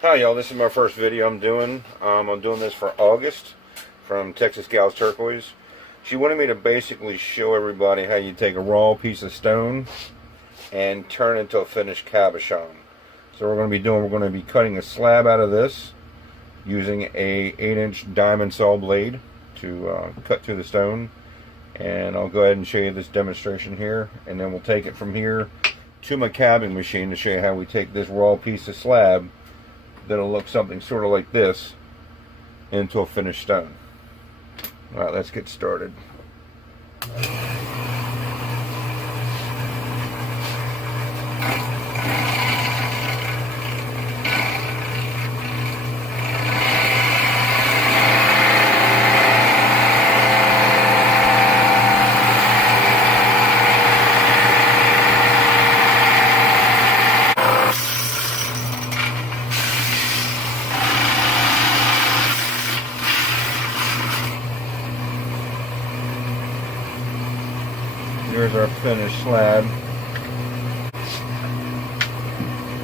Hi y'all, this is my first video I'm doing. I'm doing this for August from Texas Gals Turquoise. She wanted me to basically show everybody how you take a raw piece of stone and turn it into a finished cabochon. So we're going to be cutting a slab out of this using a 8-inch diamond saw blade to cut through the stone. And I'll go ahead and show you this demonstration here, and then we'll take it from here to my cabbing machine to show you how we take this raw piece of slab that'll look something sort of like this into a finished stone. Alright, let's get started. Here's our finished slab.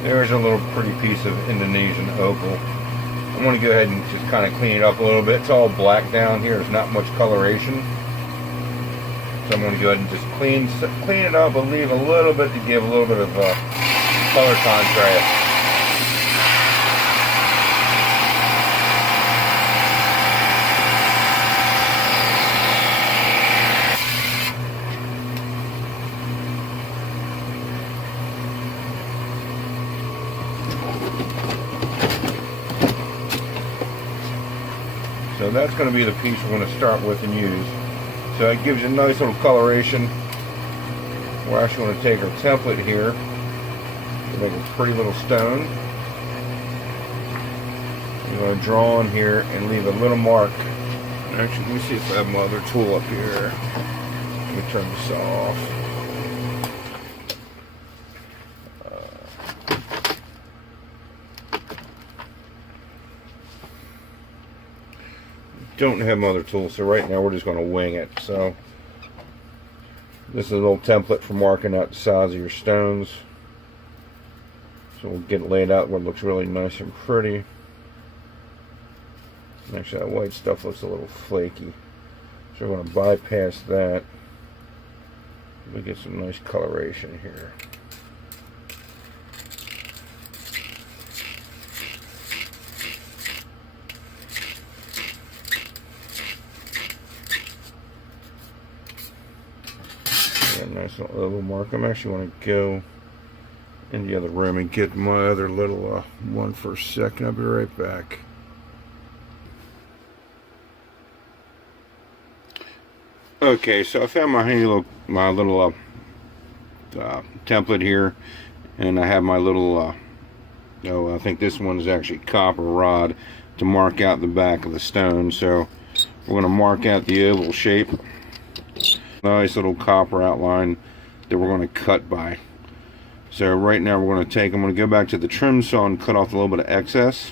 There's a little pretty piece of Indonesian opal. I'm going to go ahead and just kind of clean it up a little bit. It's all black down here. There's not much coloration. So I'm going to go ahead and just clean it up and leave a little bit to give a little bit of color contrast. So that's going to be the piece we're going to start with and use. So it gives you a nice little coloration. We're actually going to take our template here to make a pretty little stone. I'm going to draw on here and leave a little mark. Actually, let me see if I have my other tool up here. Let me turn this off. Don't have my other tool, so right now we're just going to wing it. So this is a little template for marking out the size of your stones. So we'll get it laid out where it looks really nice and pretty. Actually, that white stuff looks a little flaky, so we're going to bypass that. We get some nice coloration here. Nice little oval mark. I'm actually going to go in the other room and get my other little one for a second. I'll be right back. Okay, so I found my little template here, and I have my little I think this one is actually copper rod to mark out the back of the stone. So we're going to mark out the oval shape. Nice little copper outline that we're going to cut by. So right now I'm going to go back to the trim saw and cut off a little bit of excess,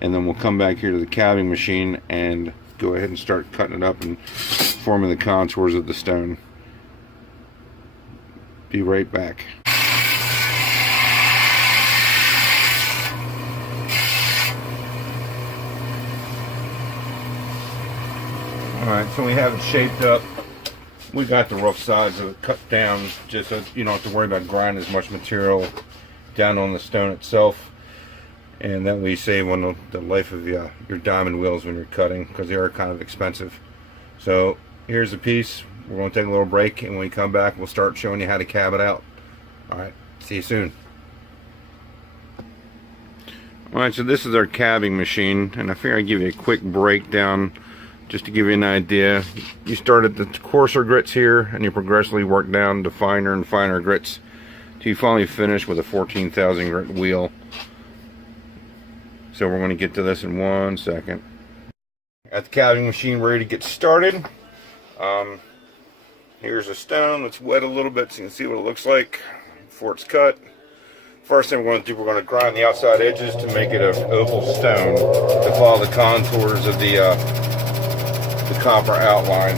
and then we'll come back here to the cabbing machine and go ahead and start cutting it up and forming the contours of the stone. Be right back. Alright, so we have it shaped up. We got the rough sides of it cut down just so you don't have to worry about grinding as much material down on the stone itself. And that way you save on the life of your diamond wheels when you're cutting, because they are kind of expensive. So here's the piece. We're going to take a little break, and when we come back we'll start showing you how to cab it out. Alright, see you soon. Alright, so this is our cabbing machine, and I figure I'd give you a quick breakdown just to give you an idea. You start at the coarser grits here, and you progressively work down to finer and finer grits till you finally finish with a 14,000 grit wheel. So we're going to get to this in 1 second. At the cabbing machine, ready to get started. Here's a stone that's wet a little bit so you can see what it looks like before it's cut. First thing we're going to do, we're going to grind the outside edges to make it an oval stone to follow the contours of the copper outline.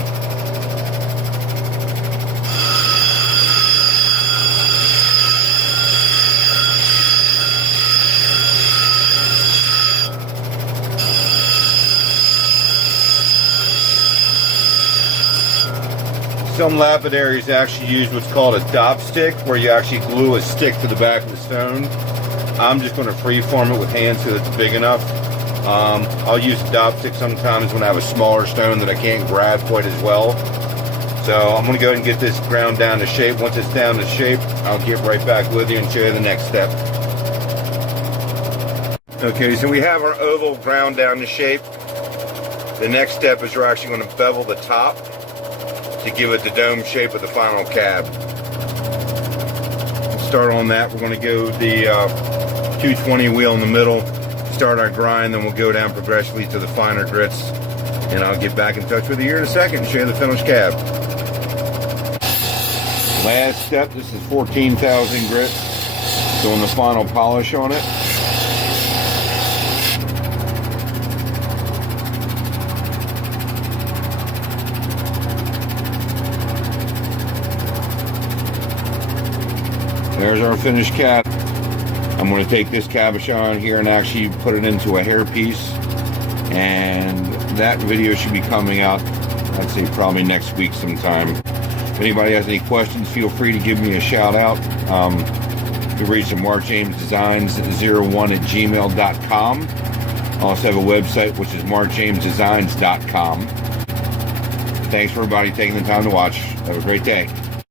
Some lapidaries actually use what's called a dop stick, where you actually glue a stick to the back of the stone. I'm just going to freeform it with hands so it's big enough. I'll use a dop stick sometimes when I have a smaller stone that I can't grab quite as well. So I'm going to go ahead and get this ground down to shape. Once it's down to shape, I'll get right back with you and show you the next step. Okay, so we have our oval ground down to shape. The next step is we're actually going to bevel the top to give it the dome shape of the final cab. We'll start on that. We're going to go the 220 wheel in the middle, start our grind, then we'll go down progressively to the finer grits, and I'll get back in touch with you here in a second and show you the finished cab. Last step, this is 14,000 grit, doing the final polish on it. There's our finished cab. I'm going to take this cabochon here and actually put it into a hairpiece, and that video should be coming out, I'd say probably next week sometime. If anybody has any questions, feel free to give me a shout out. You can reach the markjamesdesigns01@gmail.com. I also have a website, which is markjamesdesigns.com. Thanks for everybody taking the time to watch. Have a great day.